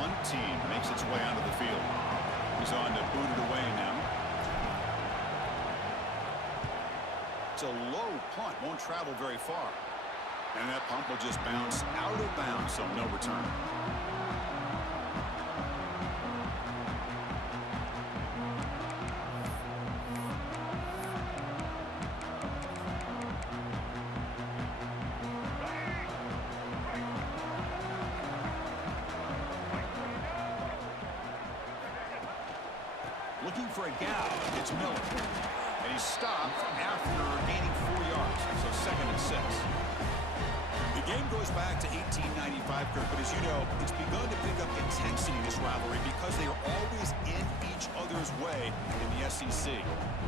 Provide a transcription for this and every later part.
punt team makes its way onto the field. He's on to boot it away now. It's a low punt, won't travel very far. And that punt will just bounce out of bounds, so no return. Looking for a gap, it's Miller. And he's stopped after gaining 4 yards, so 2nd and 6. The game goes back to 1895, Kirk, but as you know, it's begun to pick up intensity in this rivalry because they are always in each other's way in the SEC.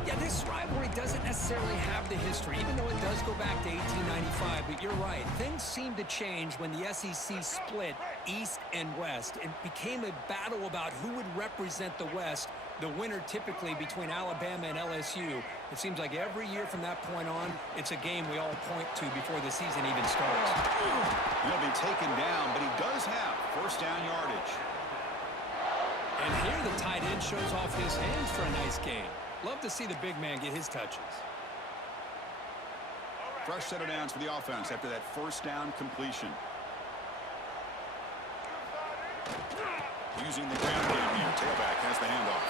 Yeah, this rivalry doesn't necessarily have the history, even though it does go back to 1895, but you're right. Things seemed to change when the SEC split East and West. It became a battle about who would represent the West, the winner typically between Alabama and LSU. It seems like every year from that point on, it's a game we all point to before the season even starts. He'll be taken down, but he does have 1st down yardage. And here the tight end shows off his hands for a nice game. Love to see the big man get his touches. Fresh set of downs for the offense after that 1st down completion. Using the ground game here. Tailback has the handoff.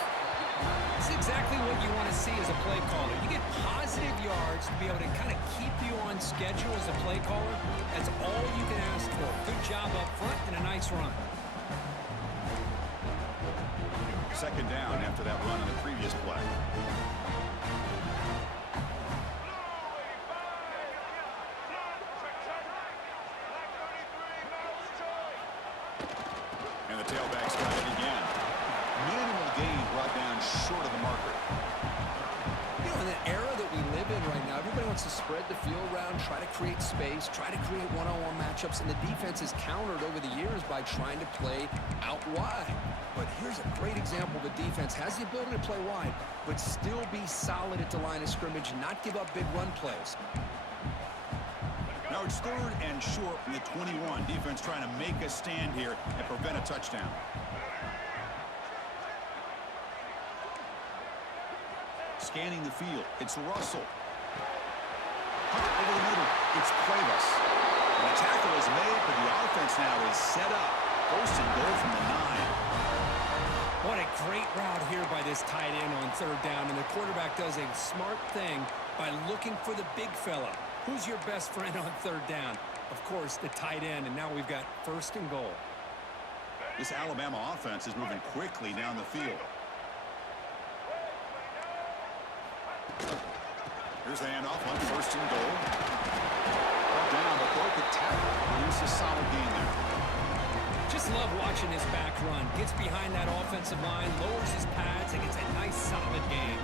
It's exactly what you want to see as a play caller. You get positive yards to be able to kind of keep you on schedule as a play caller. That's all you can ask for. Good job up front and a nice run. 2nd down after that run on the previous play. And the tailback's got it again. Minimal gain brought down short of the marker. You know, in the era that we live in right now, everybody wants to spread the field around, try to create space, try to create one-on-one matchups, and the defense is countered over the years by trying to play out wide. But here's a great example. The defense has the ability to play wide, but still be solid at the line of scrimmage and not give up big run plays. Now it's 3rd and short from the 21. Defense trying to make a stand here and prevent a touchdown. Scanning the field. It's Russell. Punt over the middle. It's Cuevas. And the tackle is made, but the offense now is set up. 1st and goal from the 9. What a great route here by this tight end on 3rd down, and the quarterback does a smart thing by looking for the big fella. Who's your best friend on 3rd down? Of course, the tight end, and now we've got 1st and goal. This Alabama offense is moving quickly down the field. Here's the handoff on 1st and goal. Ball down, but broke the tackle. Produces a solid gain there. Just love watching this back run. Gets behind that offensive line, lowers his pads, and gets a nice solid gain.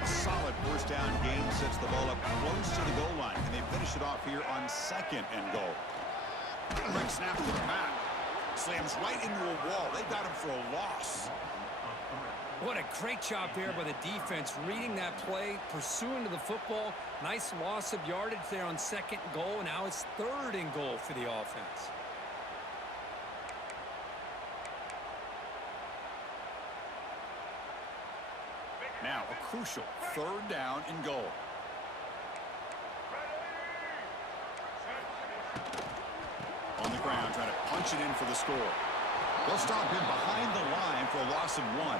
A solid 1st down gain sets the ball up close to the goal line. And they finish it off here on 2nd and goal. Great snap to the back. Slams right into a wall. They got him for a loss. What a great job there by the defense, reading that play, pursuing to the football. Nice loss of yardage there on 2nd and goal, and now it's 3rd and goal for the offense. Now a crucial 3rd down and goal. On the ground, trying to punch it in for the score. They'll stop him behind the line for a loss of 1.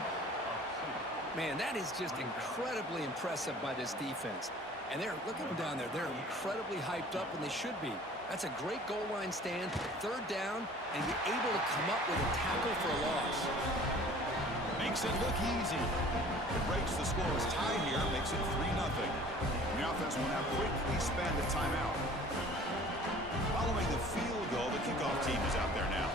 Man, that is just incredibly impressive by this defense. And look at them down there. They're incredibly hyped up, and they should be. That's a great goal line stand, 3rd down, and you're able to come up with a tackle for a loss. Makes it look easy. It breaks the scoreless tie here, makes it 3-0. The offense will now quickly spend the timeout. Following the field goal, the kickoff team is out there now.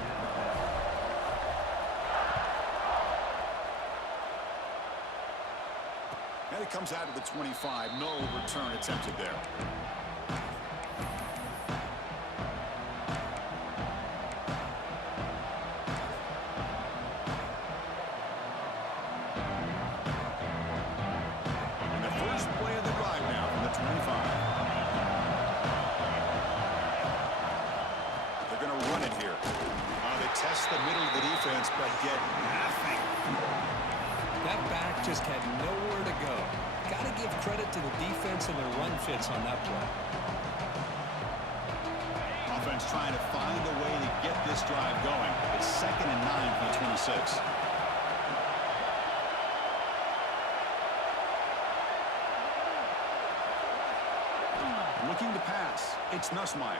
And it comes out of the 25. No return attempted there. And the first play of the drive now from the 25. offense, but get nothing. That back just had nowhere to go. Got to give credit to the defense and their run fits on that play. Offense trying to find a way to get this drive going. It's 2nd and 9 from the 26. Looking to pass. It's Nussmeier.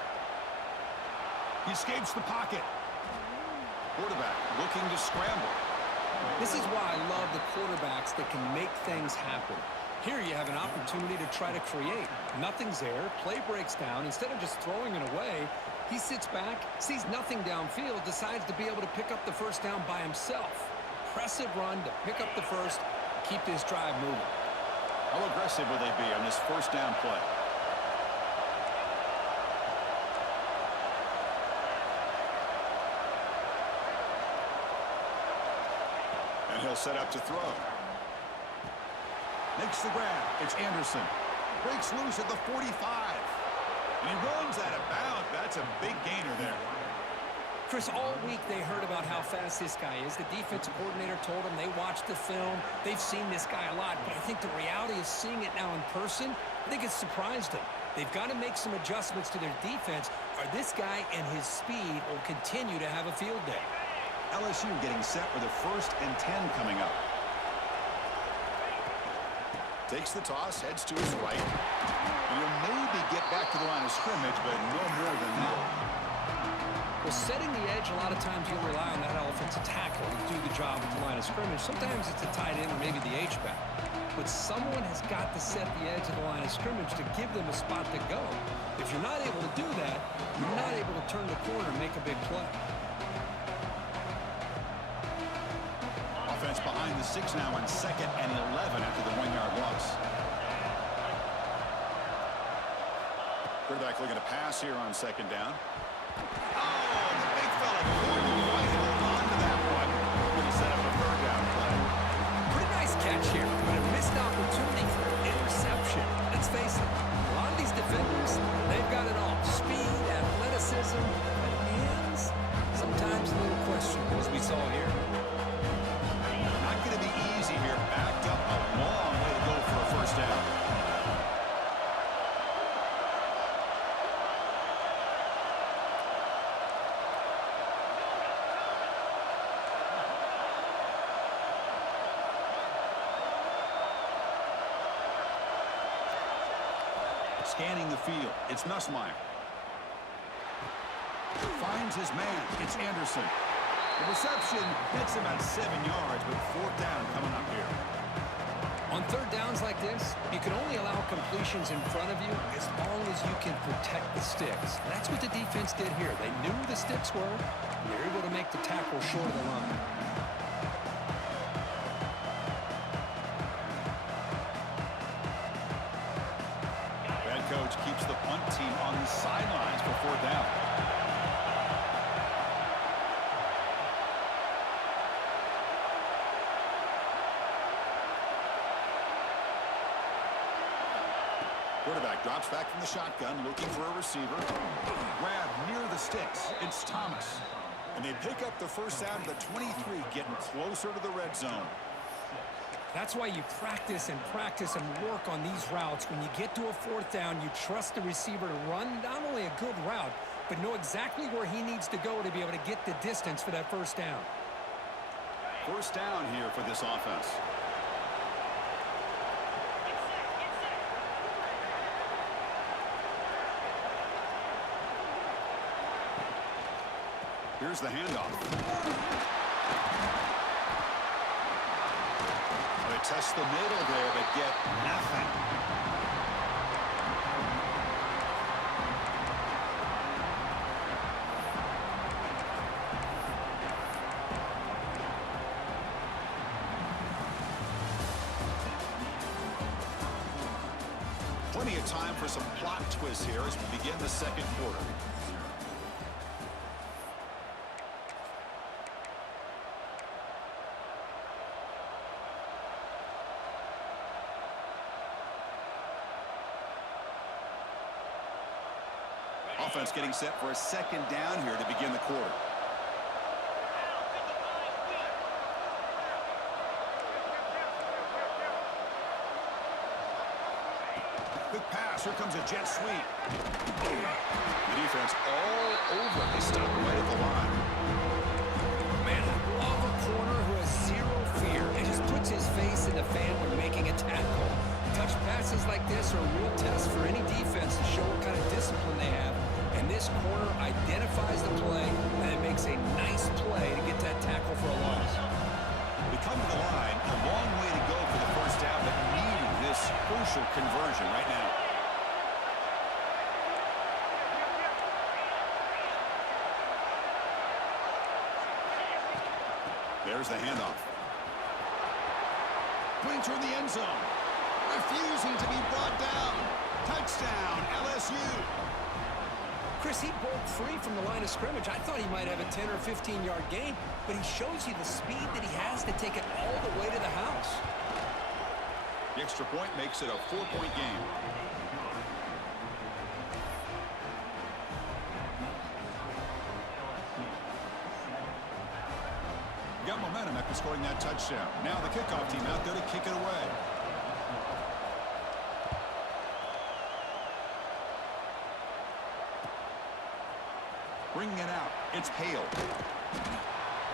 He escapes the pocket. Quarterback looking to scramble. This is why I love the quarterbacks that can make things happen. Here you have an opportunity to try to create. Nothing's there. Play breaks down. Instead of just throwing it away, he sits back, sees nothing downfield, decides to be able to pick up the first down by himself. Impressive run to pick up the first, keep this drive moving. How aggressive will they be on this first down play? And he'll set up to throw. Makes the grab. It's Anderson. Breaks loose at the 45. And he runs out of bounds. That's a big gainer there. Chris, all week they heard about how fast this guy is. The defensive coordinator told them they watched the film. They've seen this guy a lot. But I think the reality is seeing it now in person, I think it's surprised them. They've got to make some adjustments to their defense, or this guy and his speed will continue to have a field day. LSU getting set with a 1st and 10 coming up. Takes the toss, heads to his right. And he'll maybe get back to the line of scrimmage, but no more than that. Well, setting the edge, a lot of times you'll rely on that offensive tackle to do the job at the line of scrimmage. Sometimes it's a tight end or maybe the H-back. But someone has got to set the edge of the line of scrimmage to give them a spot to go. If you're not able to do that, you're not able to turn the corner and make a big play. Offense behind the 6 now on 2nd and 11 after the 1-yard loss. Quarterback looking to pass here on 2nd down. Oh, and the big fella couldn't quite hold on to that one. Going to set up a 3rd down play. Pretty nice catch here, but a missed opportunity for an interception. Let's face it, a lot of these defenders, they've got it all. Speed, athleticism, but hands, sometimes a little questionable, as we saw here. Not going to be easy here. Backed up a long way to go for a 1st down. Scanning the field. It's Nussmeier. Finds his man. It's Anderson. The reception gets about 7 yards, but 4th down coming up here. On 3rd downs like this, you can only allow completions in front of you as long as you can protect the sticks. That's what the defense did here. They knew the sticks were, and they were able to make the tackle short of the line. Head coach keeps the punt team on the sidelines for 4th down. Quarterback drops back from the shotgun, looking for a receiver. Grab near the sticks. It's Thomas. And they pick up the 1st down to the 23, getting closer to the red zone. That's why you practice and work on these routes. When you get to a 4th down, you trust the receiver to run not only a good route, but know exactly where he needs to go to be able to get the distance for that 1st down. 1st down here for this offense. Here's the handoff. They test the middle there, but get nothing. Plenty of time for some plot twists here as we begin the 2nd quarter. Offense getting set for a 2nd down here to begin the quarter. Quick pass. Here comes a jet sweep. The defense all over. They stop right at the line. Man, I love a corner who has zero fear and just puts his face in the fan when making a tackle. Touch passes like this are a real test for any defense to show what kind of discipline they have. And this corner identifies the play, and it makes a nice play to get that tackle for a loss. We come to the line, a long way to go for the first down, but needing this crucial conversion right now. There's the handoff. Putting toward the end zone. Refusing to be brought down. Touchdown, LSU. Chris, he broke free from the line of scrimmage. I thought he might have a 10 or 15-yard gain, but he shows you the speed that he has to take it all the way to the house. The extra point makes it a 4-point game. Got momentum after scoring that touchdown. Now the kickoff team out there to kick it away. Bringing it out. It's Hale.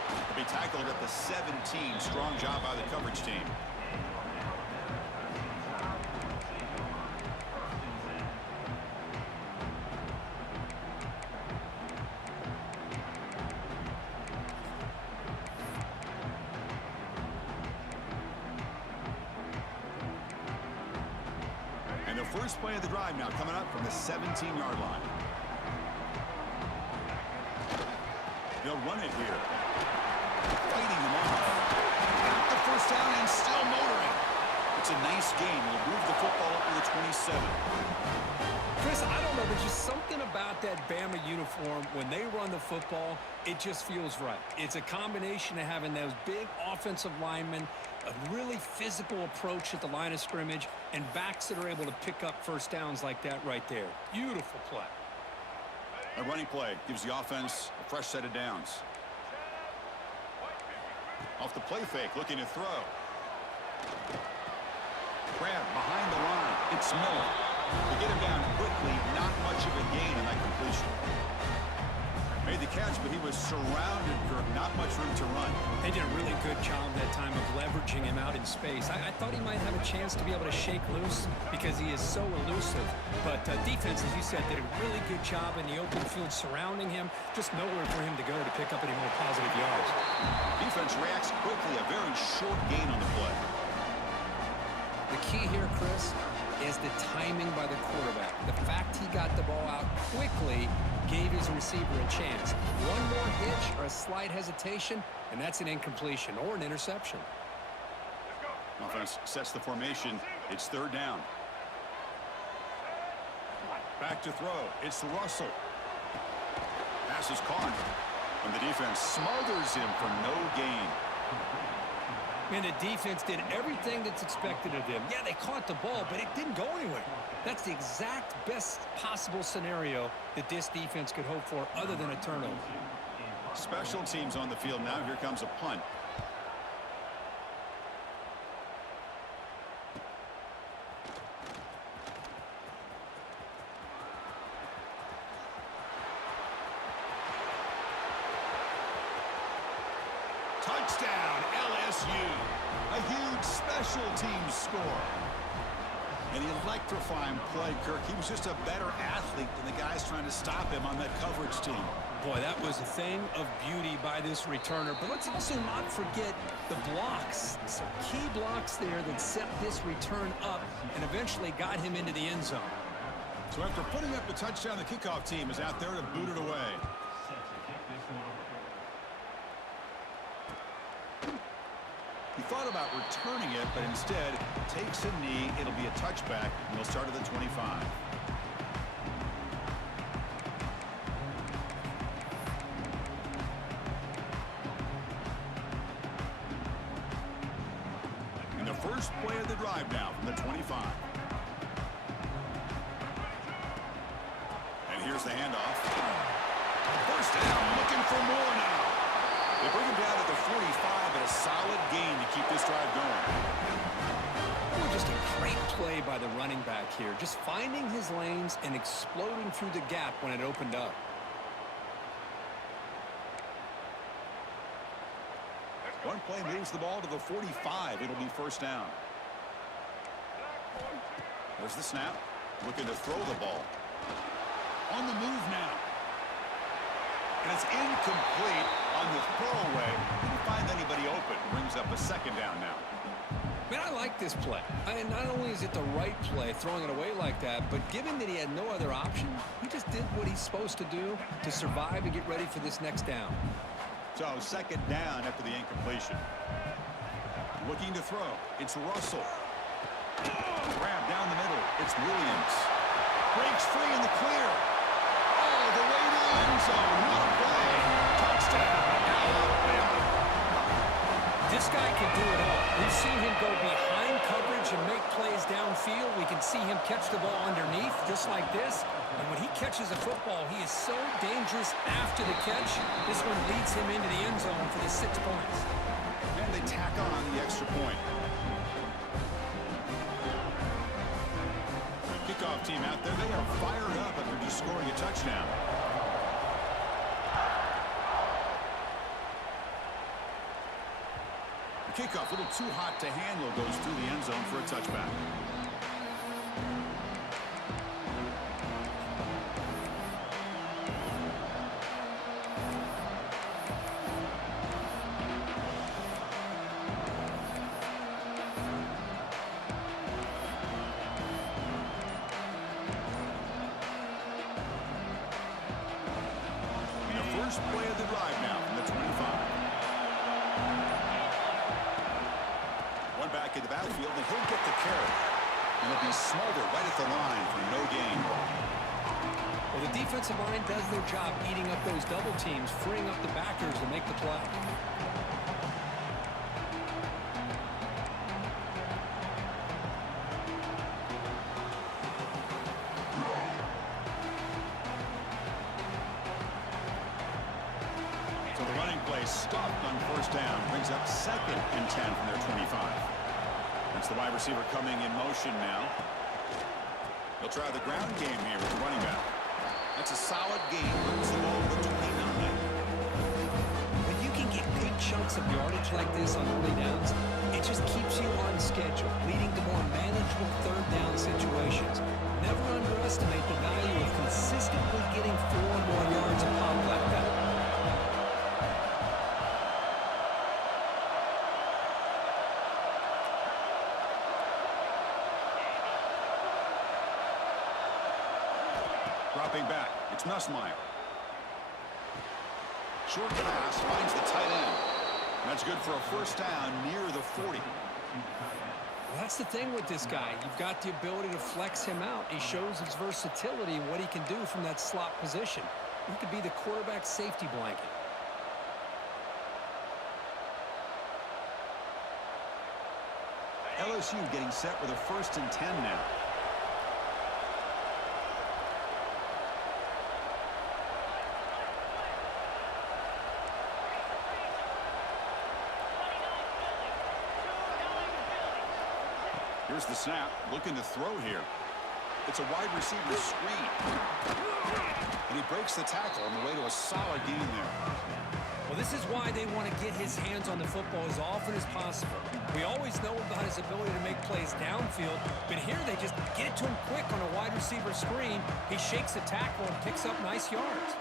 He'll be tackled at the 17. Strong job by the coverage team. And the first play of the drive now coming up from the 17-yard line. They'll run it here. Fighting him off. Got the first down and still motoring. It's a nice game. We'll move the football up to the 27. Chris, I don't know. There's just something about that Bama uniform. When they run the football, it just feels right. It's a combination of having those big offensive linemen, a really physical approach at the line of scrimmage, and backs that are able to pick up first downs like that right there. Beautiful play. A running play gives the offense a fresh set of downs. Off the play fake, looking to throw. Grab behind the line. It's Miller. They get him down quickly. Not much of a gain in that completion. Made the catch, but he was surrounded for not much room to run. They did a really good job that time of leveraging him out in space. I thought he might have a chance to be able to shake loose because he is so elusive. But defense, as you said, did a really good job in the open field surrounding him. Just nowhere for him to go to pick up any more positive yards. Defense reacts quickly. A very short gain on the play. The key here, Chris, is the timing by the quarterback. The fact he got the ball out quickly gave his receiver a chance. One more hitch or a slight hesitation, and that's an incompletion or an interception. Offense sets the formation. It's third down. Back to throw. It's Russell. Pass is caught. And the defense smothers him for no gain. And the defense did everything that's expected of them. Yeah, they caught the ball, but it didn't go anywhere. That's the exact best possible scenario that this defense could hope for other than a turnover. Special teams on the field now. Here comes a punt. Touchdown, LSU. A huge special teams score. An electrifying play, Kirk. He was just a better athlete than the guys trying to stop him on that coverage team. Boy, that was a thing of beauty by this returner. But let's also not forget the blocks. Some key blocks there that set this return up and eventually got him into the end zone. So after putting up the touchdown, the kickoff team is out there to boot it away. He thought about returning it, but instead takes a knee. It'll be a touchback, and he'll start at the 25. And the first play of the drive now from the 25. And here's the handoff. First down, looking for more now. They bring him down to the 45, but a solid gain to keep this drive going. Oh, just a great play by the running back here, just finding his lanes and exploding through the gap when it opened up. One play moves the ball to the 45. It'll be first down. There's the snap. Looking to throw the ball. On the move now. And it's incomplete on the throwaway. Didn't find anybody open. Brings up a second down now. Man, I like this play. Not only is it the right play, throwing it away like that, but given that he had no other option, he just did what he's supposed to do to survive and get ready for this next down. So second down after the incompletion. Looking to throw. It's Russell. Grab down the middle. It's Williams. Breaks free in the clear. All the way to the end zone. What a play. Touchdown. Alabama. This guy can do it all. We've seen him go behind coverage and make plays downfield. We can see him catch the ball underneath just like this. And when he catches a football, he is so dangerous after the catch. This one leads him into the end zone for the 6 points. And they tack on the extra point. Kickoff team out there. They are fired up after just scoring a touchdown. The kickoff, a little too hot to handle, goes through the end zone for a touchback. First play of the drive now from the 25. One back in the backfield, and he'll get the carry. And it'll be smothered right at the line for no gain. Well, the defensive line does their job eating up those double teams, freeing up the backers to make the play. Stopped on first down. Brings up 2nd and 10 from their 25. That's the wide receiver coming in motion now. He'll try the ground game here with the running back. That's a solid game. Brings the ball to the 29. When you can get big chunks of yardage like this on early downs, it just keeps you on schedule, leading to more manageable third down situations. Never underestimate the value of consistently getting 4 or more yards a pop like that. Dropping back, it's Nussmeier. Short pass finds the tight end. That's good for a first down near the 40. Well, that's the thing with this guy. You've got the ability to flex him out. He shows his versatility and what he can do from that slot position. He could be the quarterback's safety blanket. LSU getting set with a 1st and 10 now. Here's the snap, looking to throw here. It's a wide receiver screen. And he breaks the tackle on the way to a solid gain there. Well, this is why they want to get his hands on the football as often as possible. We always know about his ability to make plays downfield, but here they just get it to him quick on a wide receiver screen. He shakes the tackle and picks up nice yards.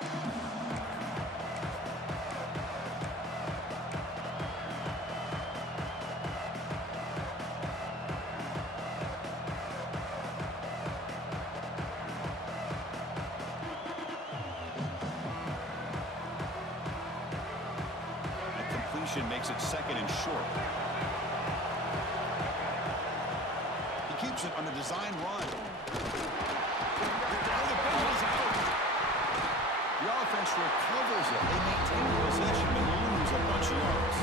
Makes it 2nd and short. He keeps it on a design run. Oh, the ball is out. The offense recovers it. They maintain possession and lose a bunch of yards.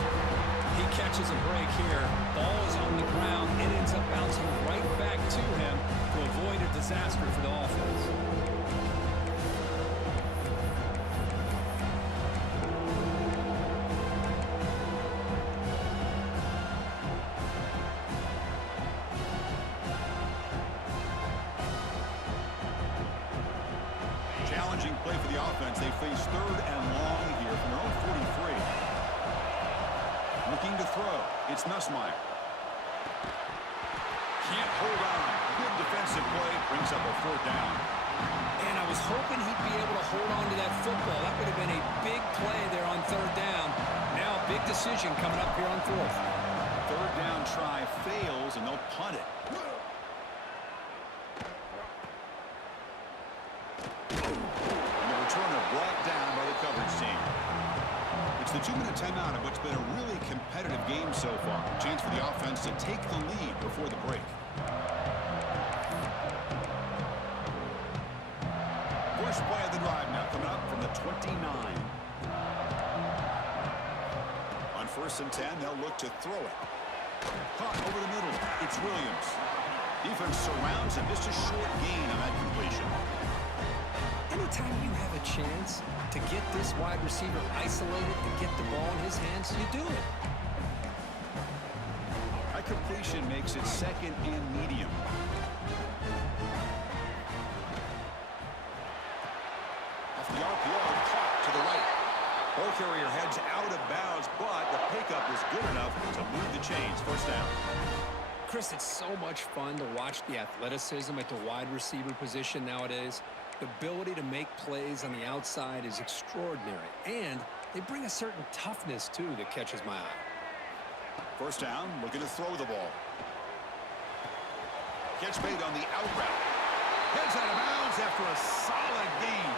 He catches a break here. Ball is on the ground. It ends up bouncing right back to him to avoid a disaster for the offense. play for the offense. They face 3rd and long here from their own 43. Looking to throw. It's Nussmeier. Can't hold on. Good defensive play. Brings up a 4th down. And I was hoping he'd be able to hold on to that football. That would have been a big play there on 3rd down. Now a big decision coming up here on 4th. 3rd down try fails, and they'll punt it. And the returner brought down by the coverage team. It's the 2-minute timeout of what's been a really competitive game so far. Chance for the offense to take the lead before the break. First play of the drive now coming up from the 29. On 1st and 10, they'll look to throw it. Caught over the middle. It's Williams. Defense surrounds him. Just a short gain on that completion. Anytime you have a chance to get this wide receiver isolated, to get the ball in his hands, you do it. That completion makes it 2nd and medium. Off the RPO, caught to the right. Ball carrier heads out of bounds, but the pickup is good enough to move the chains. 1st down. Chris, it's so much fun to watch the athleticism at the wide receiver position nowadays. The ability to make plays on the outside is extraordinary, and they bring a certain toughness, too, that catches my eye. 1st down, looking to throw the ball. Catch made on the out route. Heads out of bounds after a solid gain.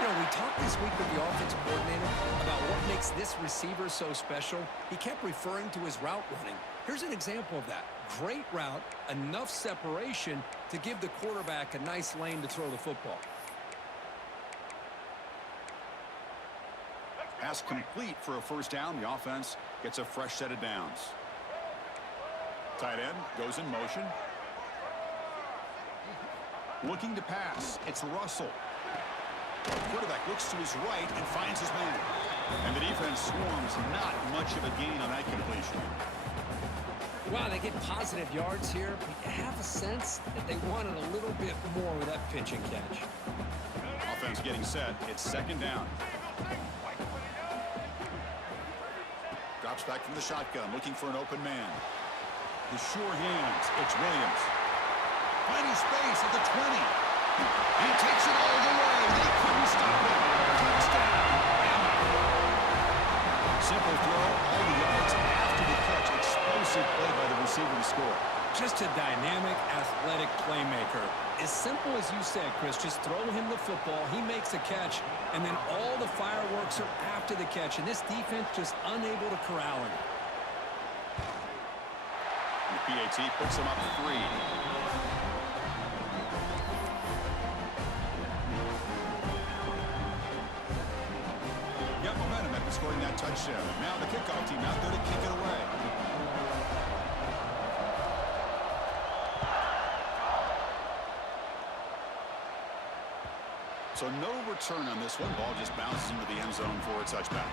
You know, we talked this week with the offensive coordinator about what makes this receiver so special. He kept referring to his route running. Here's an example of that. Great route, enough separation to give the quarterback a nice lane to throw the football. Pass complete for a 1st down. The offense gets a fresh set of downs. Tight end goes in motion. Looking to pass. It's Russell. Quarterback looks to his right and finds his man. And the defense swarms. Not much of a gain on that completion. Wow, they get positive yards here, but you have a sense that they wanted a little bit more with that pitch and catch. Offense getting set. It's 2nd down. Drops back from the shotgun, looking for an open man. The sure hands. It's Williams. Finding space at the 20. He takes it all the way. They couldn't stop him. Touchdown. Bama. Simple throw. All the yards after the catch. Explosive play by the receiver to score. Just a dynamic, athletic playmaker. As simple as you said, Chris, just throw him the football, he makes a catch, and then all the fireworks are after the catch, and this defense just unable to corral him. The PAT puts him up 3. Got momentum after scoring that touchdown. Now the kickoff team out there to kick it away. So no return on this one. Ball just bounces into the end zone for a touchback.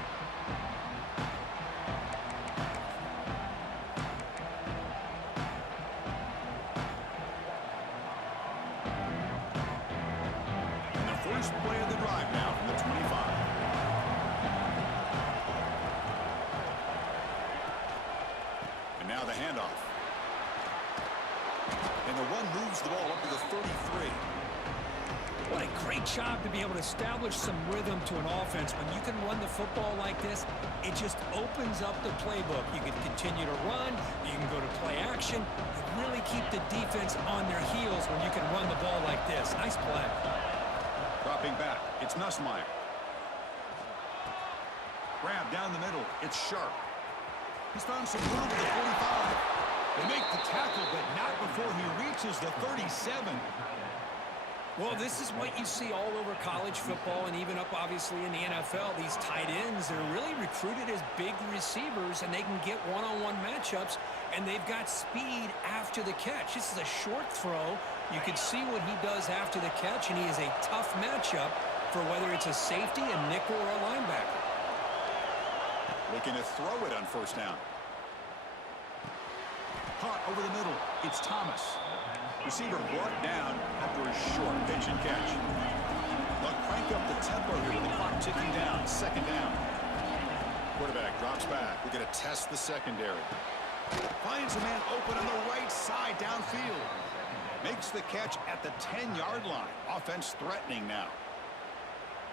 And the first play of the drive now from the 25. And now the handoff. And the run moves the ball up to the 33. What a great job to be able to establish some rhythm to an offense. When you can run the football like this, it just opens up the playbook. You can continue to run. You can go to play action. You really keep the defense on their heels when you can run the ball like this. Nice play. Dropping back. It's Nussmeier. Grab down the middle. It's Sharp. He's found some room at the 45. They make the tackle, but not before he reaches the 37. Well, this is what you see all over college football and even up, obviously, in the NFL. These tight ends, they're really recruited as big receivers, and they can get one-on-one matchups, and they've got speed after the catch. This is a short throw. You can see what he does after the catch, and he is a tough matchup for whether it's a safety, a nickel, or a linebacker. Looking to throw it on 1st down. Caught over the middle. It's Thomas. Receiver brought down after a short pitch and catch. They'll crank up the tempo here with the clock ticking down. Second down. Quarterback drops back. We're going to test the secondary. Finds a man open on the right side downfield. Makes the catch at the 10-yard line. Offense threatening now.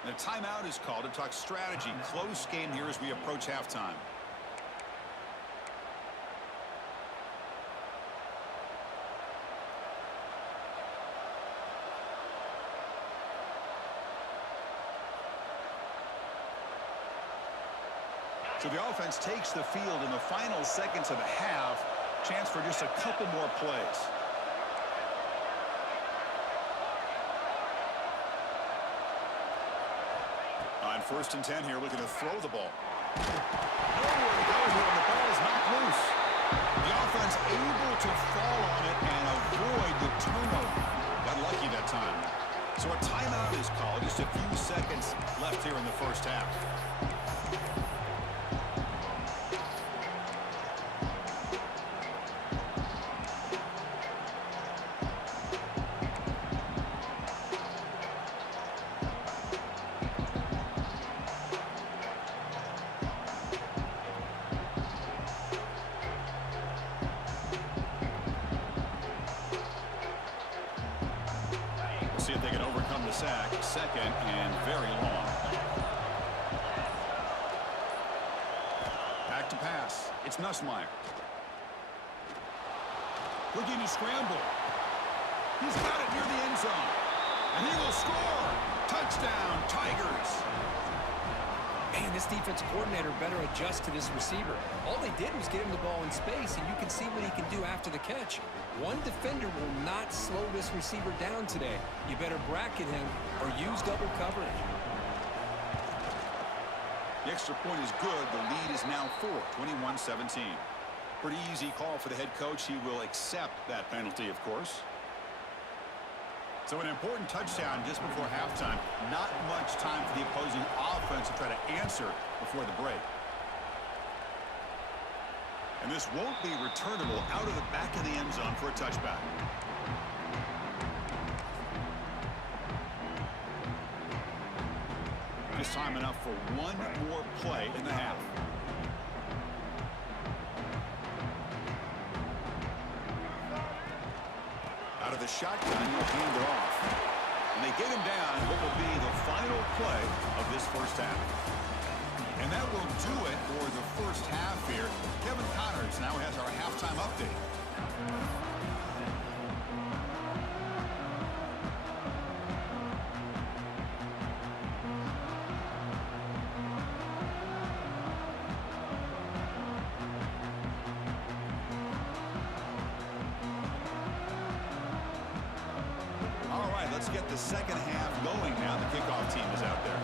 And a timeout is called to talk strategy. Close game here as we approach halftime. So the offense takes the field in the final seconds of the half. Chance for just a couple more plays. On 1st and 10 here, looking to throw the ball. Nowhere to go here, and the ball is knocked loose. The offense able to fall on it and avoid the turnover. Got lucky that time. So a timeout is called. Just a few seconds left here in the first half. See if they can overcome the sack. Second and very long. Back to pass. It's Nussmeier. Looking to scramble. He's got it near the end zone. And he will score. Touchdown, Tigers. Man, this defense coordinator better adjust to this receiver. All they did was get him the ball in space, and you can see what he can do after the catch. One defender will not slow this receiver down today. You better bracket him or use double coverage. The extra point is good. The lead is now 21-17. Pretty easy call for the head coach. He will accept that penalty, of course. So an important touchdown just before halftime. Not much time for the opposing offense to try to answer before the break. And this won't be returnable out of the back of the end zone for a touchback. This time enough for one more play in the half. Out of the shotgun, he'll hand it off. And they get him down what will be the final play of this first half. And that will do it for the first half here. Kevin Connors now has our halftime update. All right, let's get the second half going now. The kickoff team is out there.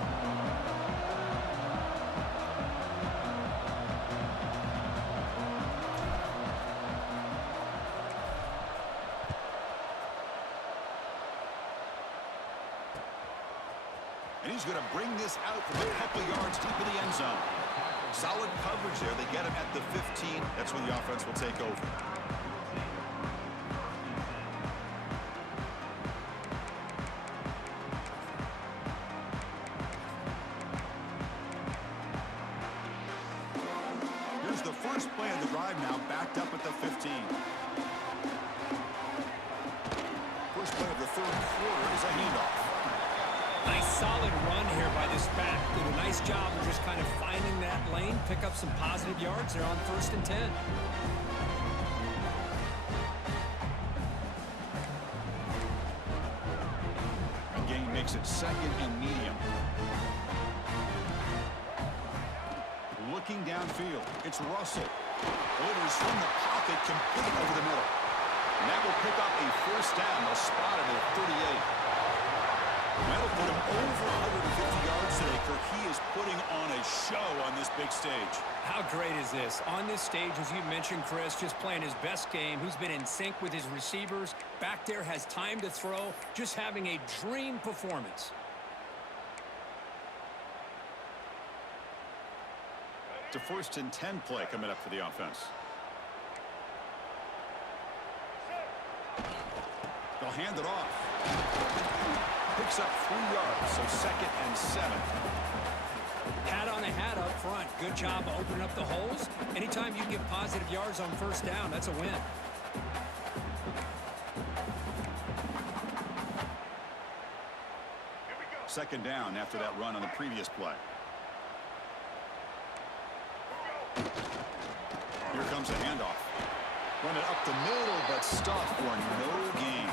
And he's going to bring this out from a couple yards deep in the end zone. Solid coverage there. They get him at the 15. That's where the offense will take over. Here's the first play of the drive now, backed up at the 15. First play of the third quarter is a handoff. Nice solid run here by this back. Did a nice job of just kind of finding that lane, pick up some positive yards there on 1st and 10. And Gain makes it second and medium. Looking downfield, it's Russell. Delivers from the pocket, complete over the middle. And that will pick up a first down. They'll spot it at 38. That'll put him over 150 yards today, Kirk. He is putting on a show on this big stage. How great is this? On this stage, as you mentioned, Chris, just playing his best game. He's been in sync with his receivers. Back there, has time to throw. Just having a dream performance. It's a 1st and 10 play coming up for the offense. They'll hand it off. picks up 3 yards, so 2nd and 7. Hat on a hat up front. Good job opening up the holes. Anytime you get positive yards on first down, that's a win. Second down after that run on the previous play. Here comes a handoff. Run it up the middle, but stuffed for no gain.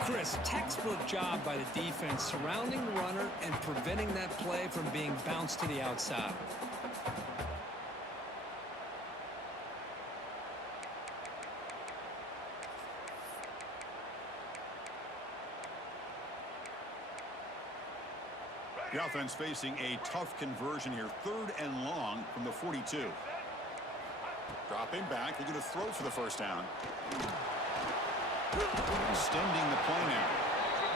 Chris, textbook job by the defense surrounding the runner and preventing that play from being bounced to the outside. The offense facing a tough conversion here. 3rd and long from the 42. Dropping back. They're going to throw for the first down. Extending the play now.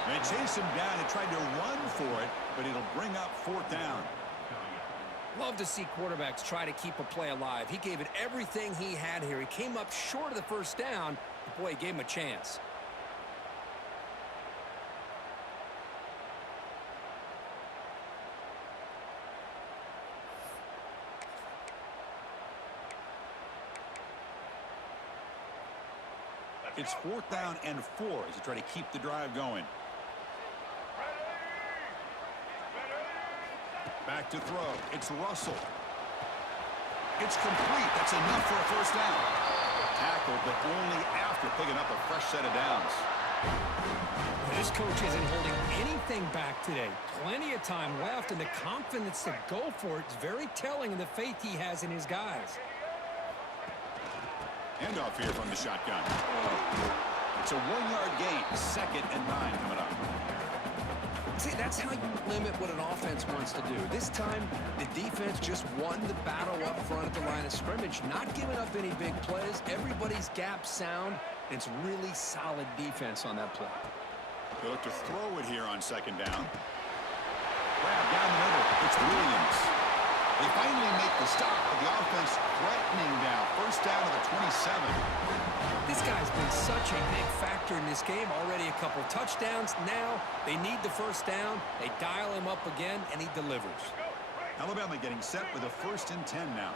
They chase him down and tried to run for it, but it'll bring up 4th down. Love to see quarterbacks try to keep a play alive. He gave it everything he had here. He came up short of the first down, but boy, he gave him a chance. It's 4th down and 4 as they try to keep the drive going. Back to throw. It's Russell. It's complete. That's enough for a first down. Tackled, but only after picking up a fresh set of downs. This coach isn't holding anything back today. Plenty of time left, and the confidence to go for it is very telling of the faith he has in his guys. Handoff here from the shotgun. It's a 1-yard gain. 2nd and 9 coming up. See, that's how you limit what an offense wants to do. This time, the defense just won the battle up front at the line of scrimmage, not giving up any big plays. Everybody's gap sound. It's really solid defense on that play. They look to throw it here on 2nd down. Grab down the middle. It's Williams. They finally make the stop, but the offense threatening now. First down to the 27. This guy's been such a big factor in this game. Already a couple touchdowns. Now they need the first down. They dial him up again, and he delivers. Alabama getting set with a 1st and 10 now.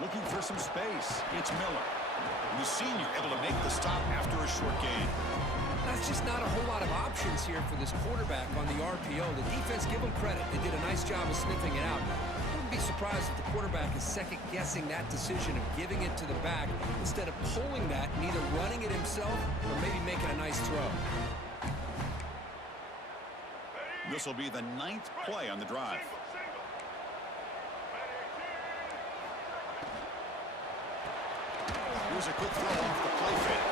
Looking for some space. It's Miller. The senior able to make the stop after a short gain. That's just not a whole lot of options here for this quarterback on the RPO. The defense, give them credit. They did a nice job of sniffing it out. Wouldn't be surprised if the quarterback is second-guessing that decision of giving it to the back instead of pulling that and either running it himself or maybe making a nice throw. This will be the 9th play on the drive. Here's a quick throw off the play fake.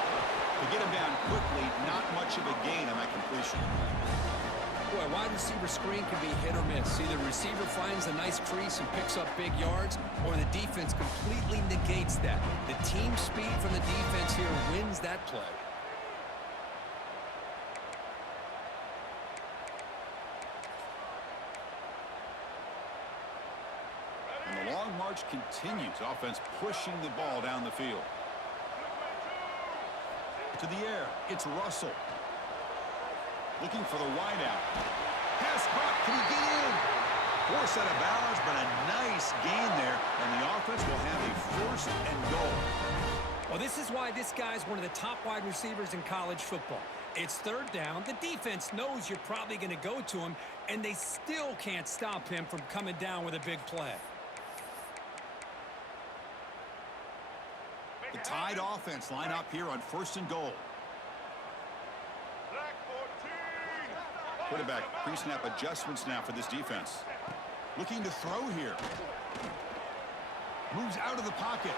To get him down quickly, not much of a gain on that completion. Boy, a wide receiver screen can be hit or miss. Either the receiver finds a nice crease and picks up big yards, or the defense completely negates that. The team speed from the defense here wins that play. And the long march continues. Offense pushing the ball down the field. To the air, it's Russell. Looking for the wideout. Pass caught. Can he get in? Forced out of bounds, but a nice gain there, and the offense will have a 1st and goal. Well, this is why this guy's one of the top wide receivers in college football. It's 3rd down. The defense knows you're probably going to go to him, and they still can't stop him from coming down with a big play. The Tide offense line up here on 1st and goal. Quarterback pre-snap adjustments now for this defense. Looking to throw here. Moves out of the pocket.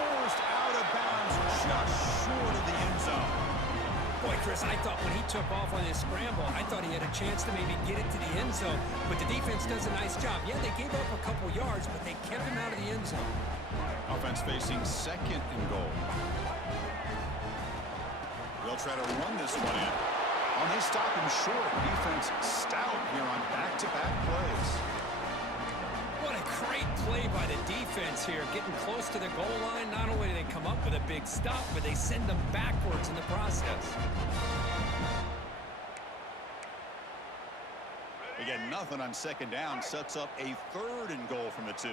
Forced out of bounds just short of the end zone. Boy, Chris, I thought when he took off on his scramble, I thought he had a chance to maybe get it to the end zone. But the defense does a nice job. Yeah, they gave up a couple yards, but they kept him out of the end zone. Offense facing 2nd and goal. They'll try to run this one in. Oh, they stop him short. Defense stout here on back-to-back plays. What a great play by the defense. defense here, getting close to the goal line. Not only do they come up with a big stop, but they send them backwards in the process. Again, nothing on second down. Sets up a 3rd and goal from the 2.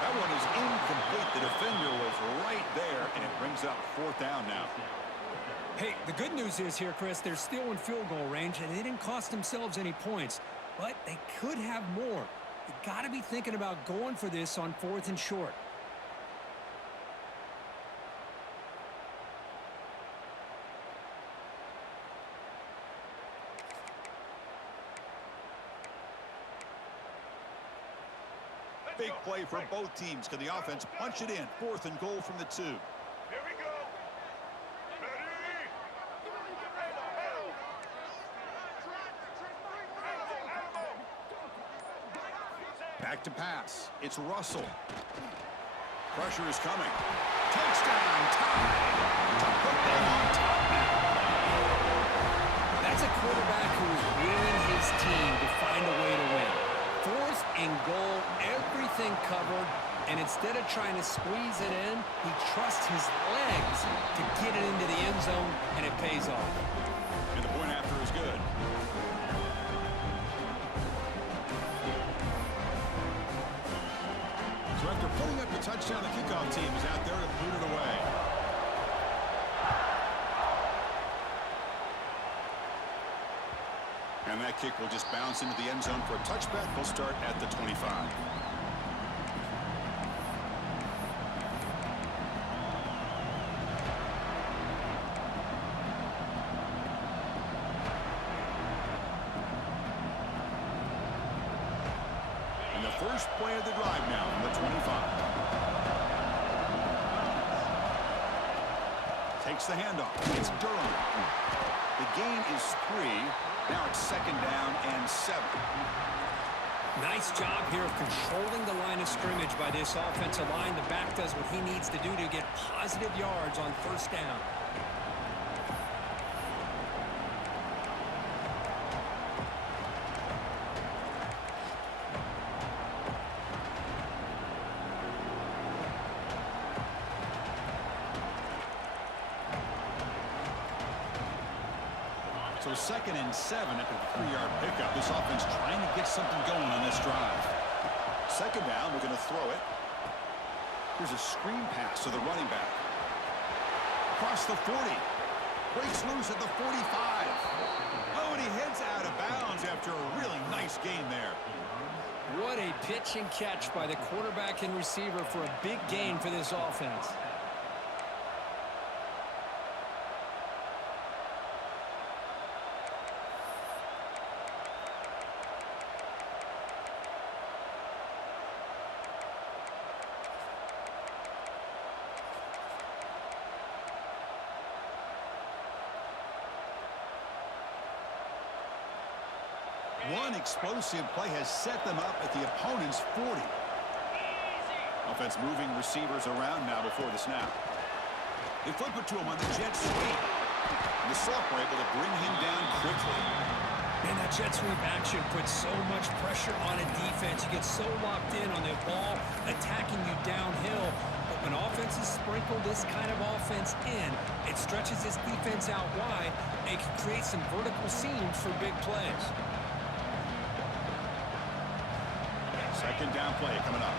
That one is incomplete. The defender was right there, and it brings up 4th down now. Hey, the good news is here, Chris, they're still in field goal range, and they didn't cost themselves any points. But they could have more. You got to be thinking about going for this on 4th and short. Big play for both teams. Can the offense punch it in? 4th and goal from the 2. Here we go. Back to pass. It's Russell. Pressure is coming. Touchdown time. To put them on top now. That's a quarterback who is willing his team to find a way to win. 4th and goal, everything covered, and instead of trying to squeeze it in, he trusts his legs to get it into the end zone, and it pays off. And the point after is good. So after putting up the touchdown, the kickoff team is out there to boot it away. And that kick will just bounce into the end zone for a touchback. We'll start at the 25. And the first play of the drive now from the 25. Takes the handoff. It's Durham. The gain is 3. Now it's 2nd down and 7. Nice job here of controlling the line of scrimmage by this offensive line. The back does what he needs to do to get positive yards on 1st down. So 2nd and 7 after the 3-yard pickup. This offense trying to get something going on this drive. 2nd down, we're going to throw it. Here's a screen pass to the running back. Across the 40. Breaks loose at the 45. Oh, and he heads out of bounds after a really nice gain there. What a pitch and catch by the quarterback and receiver for a big gain for this offense. One explosive play has set them up at the opponent's 40. Offense moving receivers around now before the snap. They flip it to him on the jet sweep. And the Sophomore able to bring him down quickly. Man, that jet sweep action puts so much pressure on a defense. You get so locked in on the ball attacking you downhill. But when offenses sprinkle this kind of offense in, it stretches this defense out wide and can create some vertical seams for big plays. 2nd down play coming up.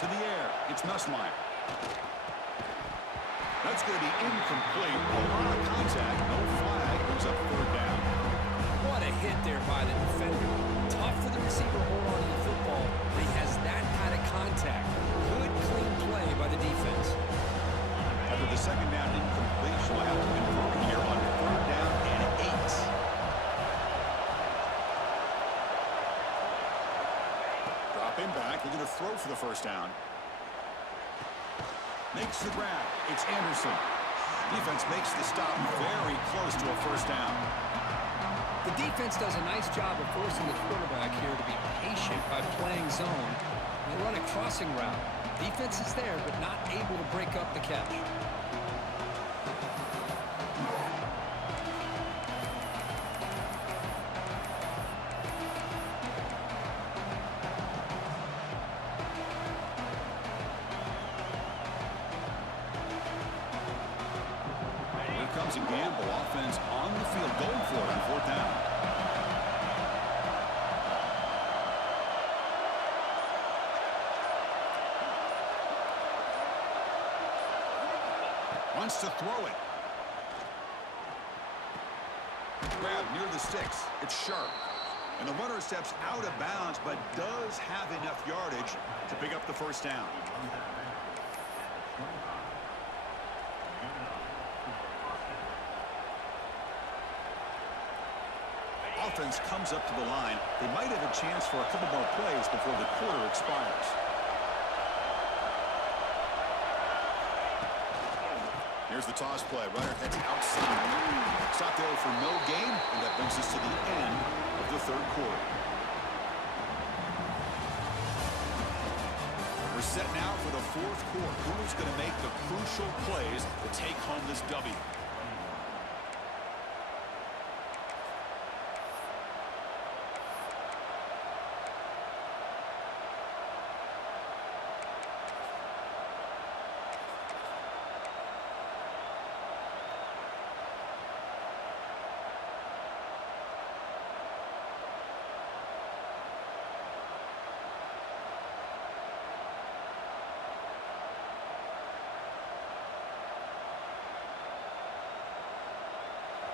To the air, it's Nussmeier. That's going to be incomplete. A lot of contact, no flag, brings up 3rd down. What a hit there by the defender. Tough for the receiver to hold on to the football, but he has that kind of contact. Good, clean play by the defense. After the 2nd down incompletion, we'll have to convert here on 3rd down and 8. Drop him back. We're going to throw for the 1st down. Makes the grab. It's Anderson. Defense makes the stop very close to a 1st down. The defense does a nice job of forcing the quarterback here to be patient by playing zone. They run a crossing route. Defense is there, but not able to break up the catch. Here comes a gamble. Offense on the field, going for it on 4th down. Wants to throw it. Grab near the sticks. It's sharp. And the runner steps out of bounds, but does have enough yardage to pick up the 1st down. Offense comes up to the line. They might have a chance for a couple more plays before the quarter expires. Here's the toss play. Runner heads outside. Stop there for no gain, and that brings us to the end of the 3rd quarter. We're set now for the 4th quarter. Who's going to make the crucial plays to take home this W?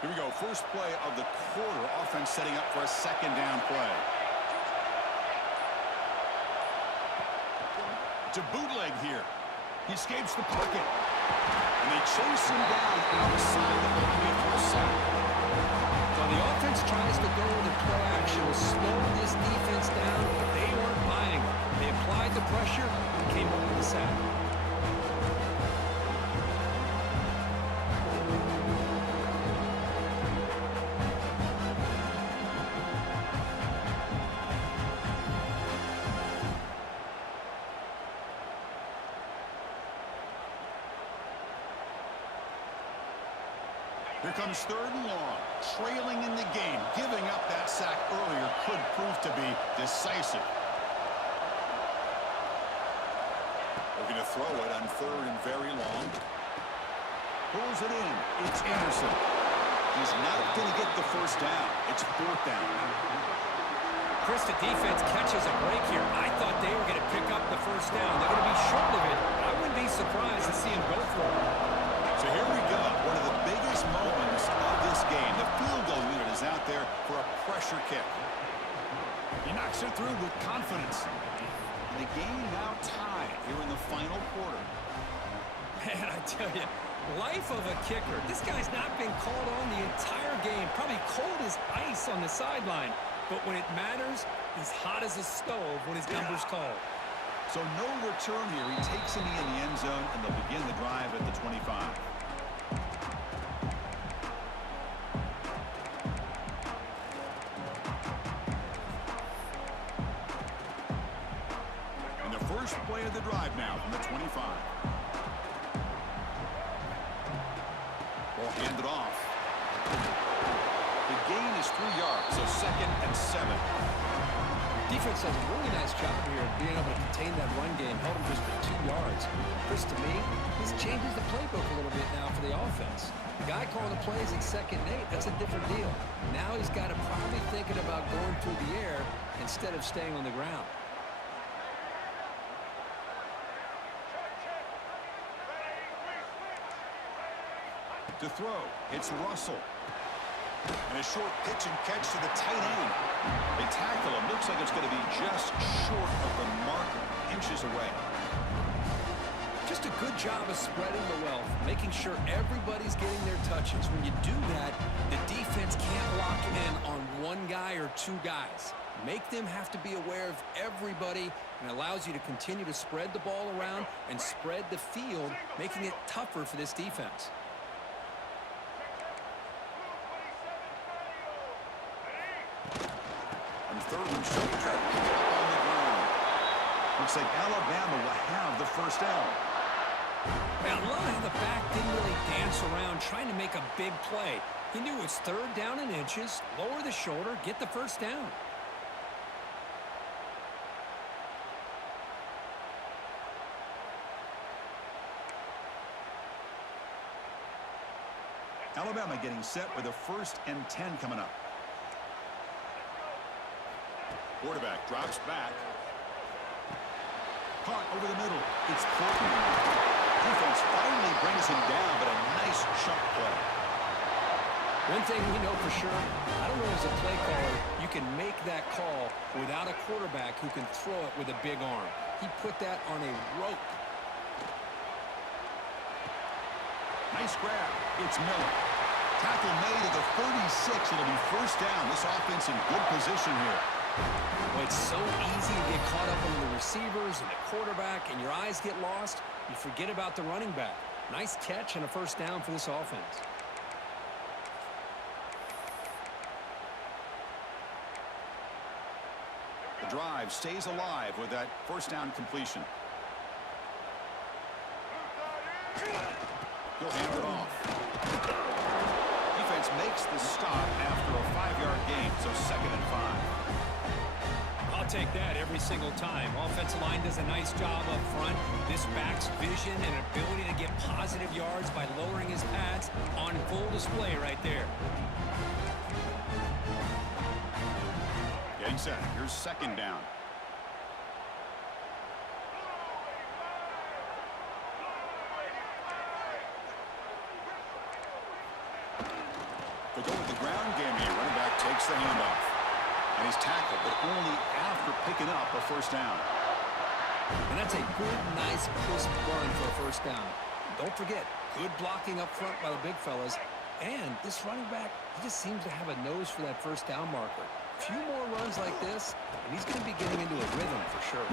Here we go. First play of the quarter. Offense setting up for a 2nd down play. To bootleg here. He escapes the pocket. And they chase him down outside the opening for a sack. So the offense tries to go with the play action to slow this defense down, but they weren't buying it. They applied the pressure and came up with a sack. Here comes 3rd and long. Trailing in the game. Giving up that sack earlier could prove to be decisive. Looking to throw it on 3rd and very long. Pulls it in. It's Anderson. He's not going to get the 1st down. It's 4th down. Chris, the defense catches a break here. I thought they were going to pick up the 1st down. They're going to be short of it. I wouldn't be surprised to see him go for it. So here we go. One of the biggest moments of this game. The field goal unit is out there for a pressure kick. He knocks it through with confidence. And the game now tied here in the final quarter. Man, I tell you, life of a kicker. This guy's not been called on the entire game. Probably cold as ice on the sideline. But when it matters, he's hot as a stove when his number's called. So no return here. He takes a knee in the end zone, and they'll begin the drive at the 25. And the first play of the drive now from the 25. Ball handed off. The gain is 3 yards, so 2nd and 7. Defense does a really nice job here of being able to contain that run game, held him just for 2 yards. Chris, to me, this changes the playbook a little bit now for the offense. The guy calling the plays at 2nd and 8, that's a different deal. Now he's got to probably thinking about going through the air instead of staying on the ground. To throw, it's Russell. And a short pitch and catch to the tight end. They tackle him. Looks like it's going to be just short of the marker, inches away. Just a good job of spreading the wealth, making sure everybody's getting their touches. When you do that, the defense can't lock in on one guy or 2 guys. Make them have to be aware of everybody, and allows you to continue to spread the ball around and spread the field, making it tougher for this defense. On 3rd and short, on the ground. Looks like Alabama will have the first down. Man, I love how the back didn't really dance around trying to make a big play. He knew it's third down in inches, lower the shoulder, get the first down. Alabama getting set with a 1st and 10 coming up. Quarterback drops back. Caught over the middle. It's Portland. Defense finally brings him down, but a nice chunk play. One thing we know for sure, I don't know as a play caller, you can make that call without a quarterback who can throw it with a big arm. He put that on a rope. Nice grab. It's Miller. Tackle made at the 36. It'll be first down. This offense in good position here. Well, it's so easy to get caught up on the receivers and the quarterback, and your eyes get lost. You forget about the running back. Nice catch and a first down for this offense. The drive stays alive with that first down completion. He'll hand it off. Defense makes the stop after a 5-yard gain, so 2nd and 5. I'll take that every single time. Offensive line does a nice job up front. This back's vision and ability to get positive yards by lowering his pads on full display right there. Getting set. Here's 2nd down. They go with the ground game here. Running back takes the handoff. And he's tackled, but only after picking up a first down. And that's a good, nice, crisp run for a first down. Don't forget, good blocking up front by the big fellas. And this running back, he just seems to have a nose for that first down marker. A few more runs like this, and he's going to be getting into a rhythm for sure.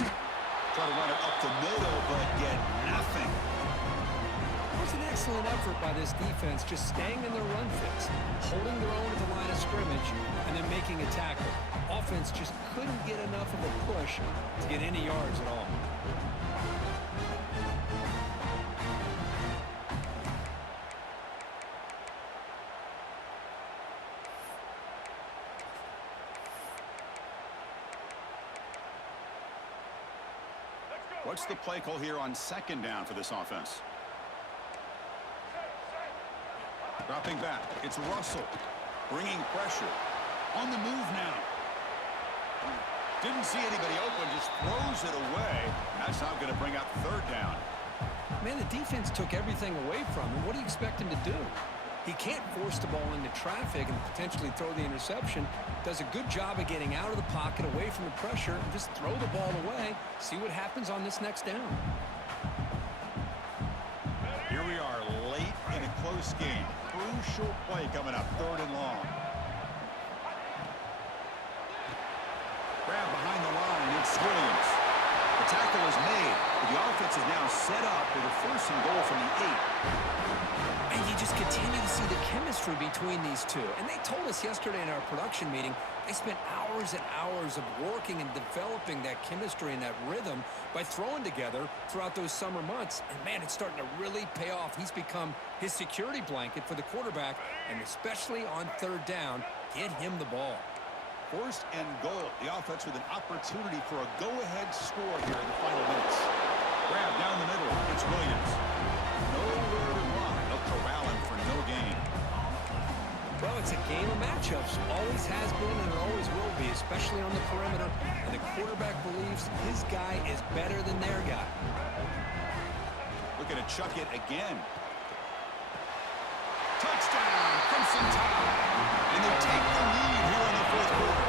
Try to run it up the middle, but get nothing. It was an excellent effort by this defense, just staying in their run fits, holding their own at the line of scrimmage, and then making a tackle. Offense just couldn't get enough of a push to get any yards at all. What's the play call here on 2nd down for this offense? Dropping back. It's Russell. Bringing pressure. On the move now. Didn't see anybody open. Just throws it away. That's not going to bring up 3rd down. Man, the defense took everything away from him. What do you expect him to do? He can't force the ball into traffic and potentially throw the interception. Does a good job of getting out of the pocket, away from the pressure, and just throw the ball away. See what happens on this next down. Here we are late in a close game. Crucial play coming up, 3rd and long. Grab behind the line, it's Williams. The tackle is made, but the offense is now set up with a 1st and goal from the 8. And you just continue to see the chemistry between these two. And they told us yesterday in our production meeting, they spent hours and hours of working and developing that chemistry and that rhythm by throwing together throughout those summer months. And, man, it's starting to really pay off. He's become his security blanket for the quarterback, and especially on 3rd down, get him the ball. 1st and goal. The offense with an opportunity for a go-ahead score here in the final minutes. Grab down the middle. It's Williams. Nowhere to run. They'll corral him for no gain. Well, it's a game of matchups. Always has been and it always will be, especially on the perimeter. And the quarterback believes his guy is better than their guy. Looking to chuck it again. Touchdown, Crimson Tide. And they take the lead here in the 4th quarter.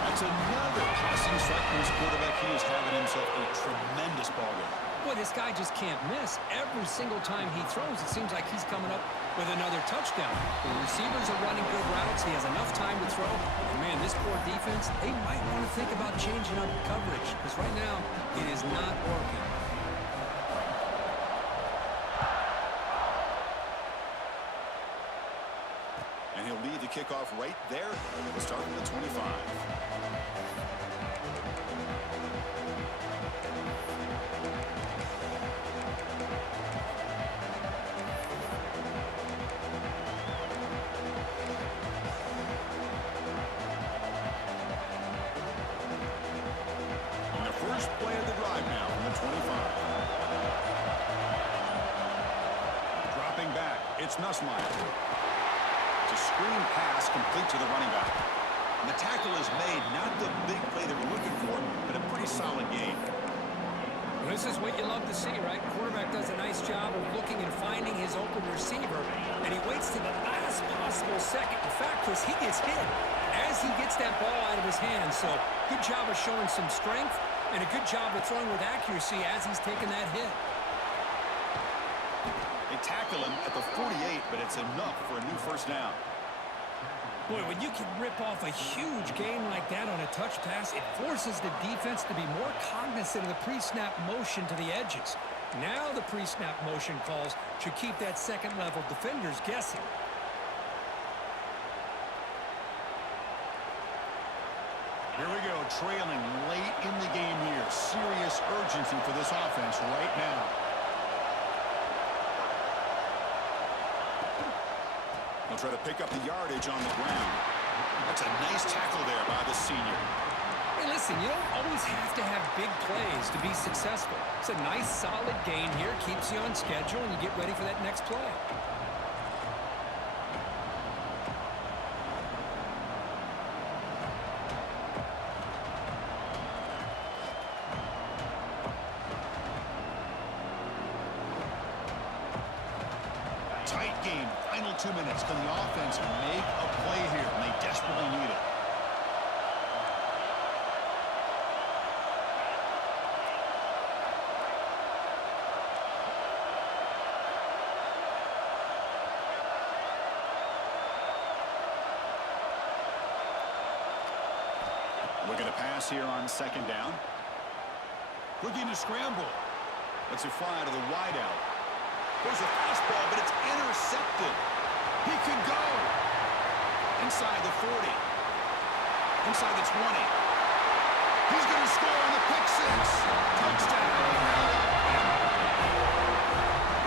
That's another passing strike for his quarterback. He is having himself a tremendous ball game. Boy, this guy just can't miss. Every single time he throws, it seems like he's coming up with another touchdown. The receivers are running good routes. He has enough time to throw. And, man, this poor defense, they might want to think about changing up coverage because right now it is not working. And he'll lead the kickoff right there. We'll start with the 25. first play of the drive now from the 25. Dropping back, it's Nussmeier. It's a screen pass complete to the running back. And the tackle is made, not the big play they were looking for, but a pretty solid gain. This is what you love to see, right? Quarterback does a nice job of looking and finding his open receiver, and he waits to the last possible second. In fact, Chris, he gets hit as he gets that ball out of his hands. So good job of showing some strength and a good job of throwing with accuracy as he's taking that hit. They tackle him at the 48, but it's enough for a new first down. Boy, when you can rip off a huge gain like that on a touch pass, it forces the defense to be more cognizant of the pre-snap motion to the edges. Now the pre-snap motion calls should keep that second-level defenders guessing. Here we go, trailing late in the game here. Serious urgency for this offense right now. They'll try to pick up the yardage on the ground. That's a nice tackle there by the senior. Hey, listen, you don't always have to have big plays to be successful. It's a nice, solid gain here. Keeps you on schedule, and you get ready for that next play. Tight game. Final 2 minutes. Can the offense make a play here? And they desperately need it. Looking to pass here on second down. Looking to scramble. Lets it fly to the wideout. There's a fastball, but it's intercepted. He can go. Inside the 40. Inside the 20. He's going to score on the pick six. Touchdown.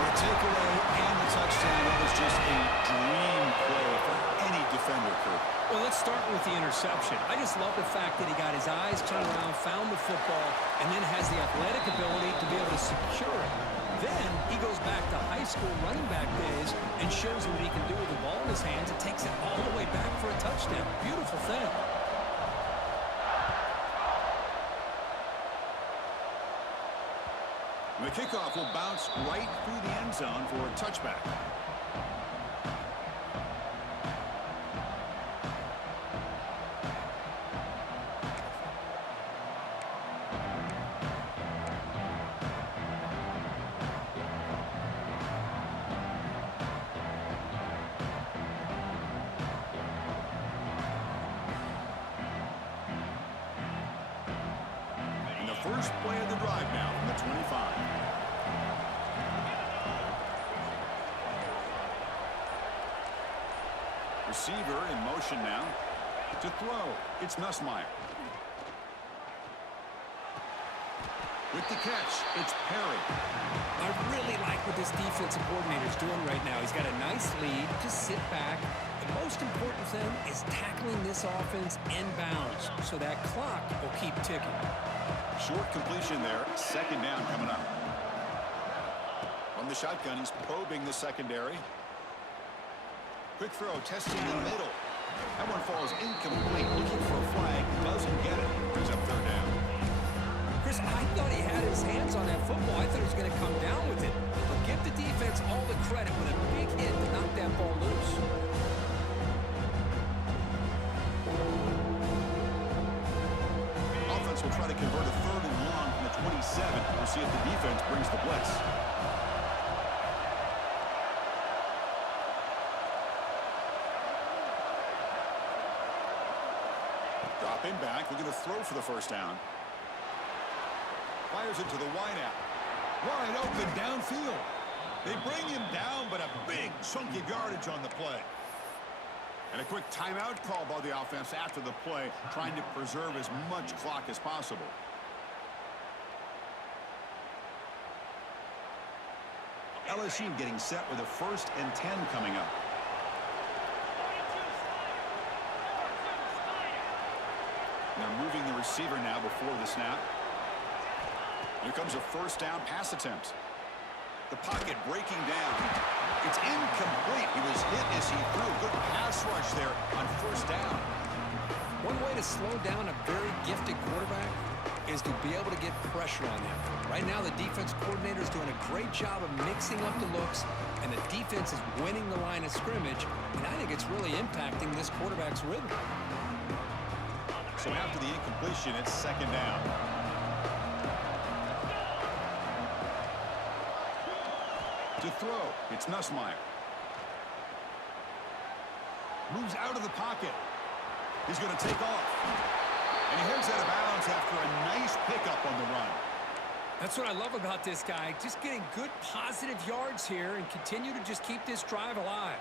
The takeaway and the touchdown, that was just a dream play for any defender, Kurt. Well, let's start with the interception. I just love the fact that he got his eyes turned around, found the football, and then has the athletic ability to be able to secure it. Then he goes back to high school running back days and shows what he can do with the ball in his hands and takes it all the way back for a touchdown. Beautiful thing. The kickoff will bounce right through the end zone for a touchback. First play of the drive now from the 25. Receiver in motion now. To throw, it's Nussmeier. With the catch, it's Perry. I really like what this defensive coordinator is doing right now. He's got a nice lead. Just sit back. The most important thing is tackling this offense inbounds so that clock will keep ticking. Short completion there. Second down coming up. From the shotgun, he's probing the secondary. Quick throw, testing the middle. That one falls incomplete. Looking for a flag. Doesn't get it. Brings up third down. Chris, I thought he had his hands on that football. I thought he was going to come down with it. But give the defense all the credit with a big hit to knock that ball loose. Will try to convert a third and long from the 27. We'll see if the defense brings the blitz. Dropping back, looking to throw for the first down. Fires it to the wideout. Wide open downfield. They bring him down, but a big chunk of yardage on the play. And a quick timeout call by the offense after the play, trying to preserve as much clock as possible. LSU getting set with a 1st and 10 coming up. They're moving the receiver now before the snap. Here comes a first down pass attempt. The pocket breaking down. It's incomplete. He was hit as he threw. Good pass rush there on first down. One way to slow down a very gifted quarterback is to be able to get pressure on him. Right now, the defense coordinator is doing a great job of mixing up the looks, and the defense is winning the line of scrimmage, and I think it's really impacting this quarterback's rhythm. So after the incompletion, it's second down. To throw, it's Nussmeier. Moves out of the pocket. He's going to take off. And he heads out of bounds after a nice pickup on the run. That's what I love about this guy. Just getting good positive yards here and continue to just keep this drive alive.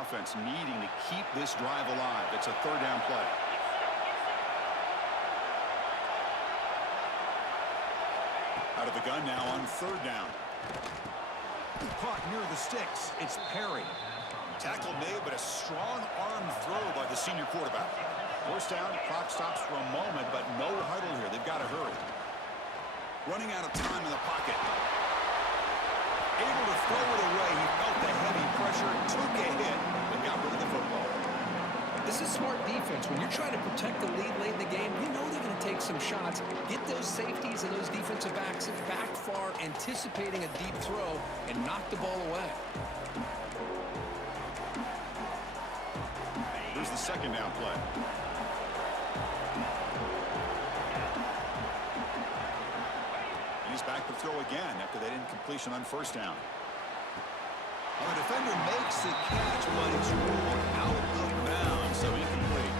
Offense needing to keep this drive alive. It's a third down play. Out of the gun now on third down. Caught near the sticks. It's Perry. Tackle made, but a strong arm throw by the senior quarterback. First down, clock stops for a moment, but no huddle here. They've got to hurry. Running out of time in the pocket. Able to throw it away. He felt the heavy pressure, took a hit, but got rid of the football. This is smart defense. When you're trying to protect the lead late in the game, you know they're going to take some shots. Get those safeties and those defensive backs back far, anticipating a deep throw, and knock the ball away. Here's the second down play. He's back to throw again after that incompletion on first down. Well, the defender makes the catch, but it's ruled out of bounds, so incomplete.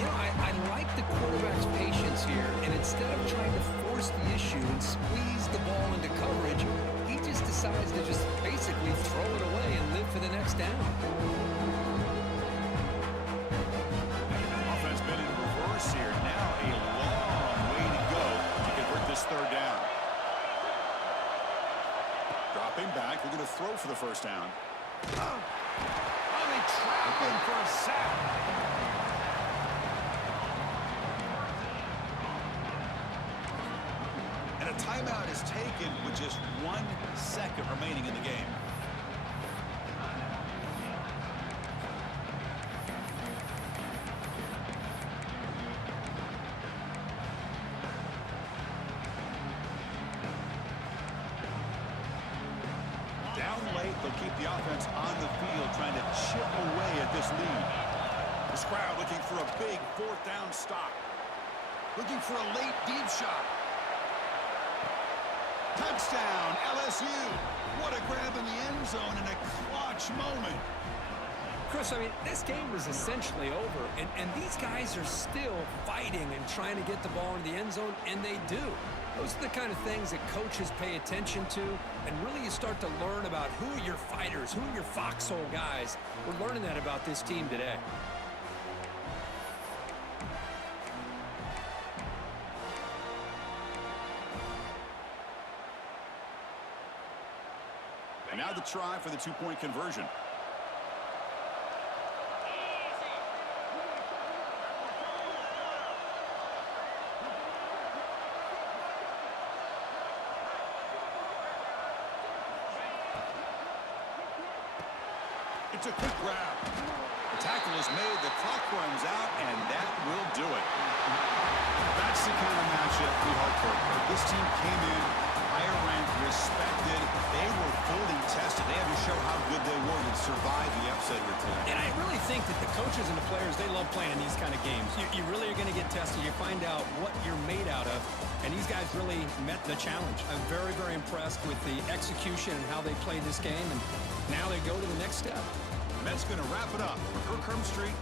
You know, I like the quarterback's patience here, and instead of trying to force the issue and squeeze the ball into coverage, he just decides to just basically throw it away and live for the next down. Offense been in reverse here. Now a long way to go to convert this third down. Dropping back. They're going to throw for the first down. Oh, they trap him for a sack. And a timeout is taken with just 1 second remaining in the game. Down late, they'll keep the offense on the field, trying to chip away at this lead. This crowd looking for a big fourth down stop. Looking for a late deep shot. Touchdown, LSU. What a grab in the end zone in a clutch moment. Chris, I mean, this game was essentially over, and these guys are still fighting and trying to get the ball in the end zone, and they do. Those are the kind of things that coaches pay attention to, and really you start to learn about who are your fighters, who are your foxhole guys. We're learning that about this team today. And now the try for the two-point conversion. It's a quick grab. The tackle is made, the clock runs out, and that will do it. That's the kind of matchup we hope for. This team came in higher ranked, respected. They were fully tested. They had to show how good they were to survive the upset here today. And I really think that the coaches and the players, they love playing these kind of games. You really are going to get tested. You find out what you're made out of, and these guys really met the challenge. I'm very, very impressed with the execution and how they played this game, and now they go to the next step. And that's going to wrap it up for Kirk Street.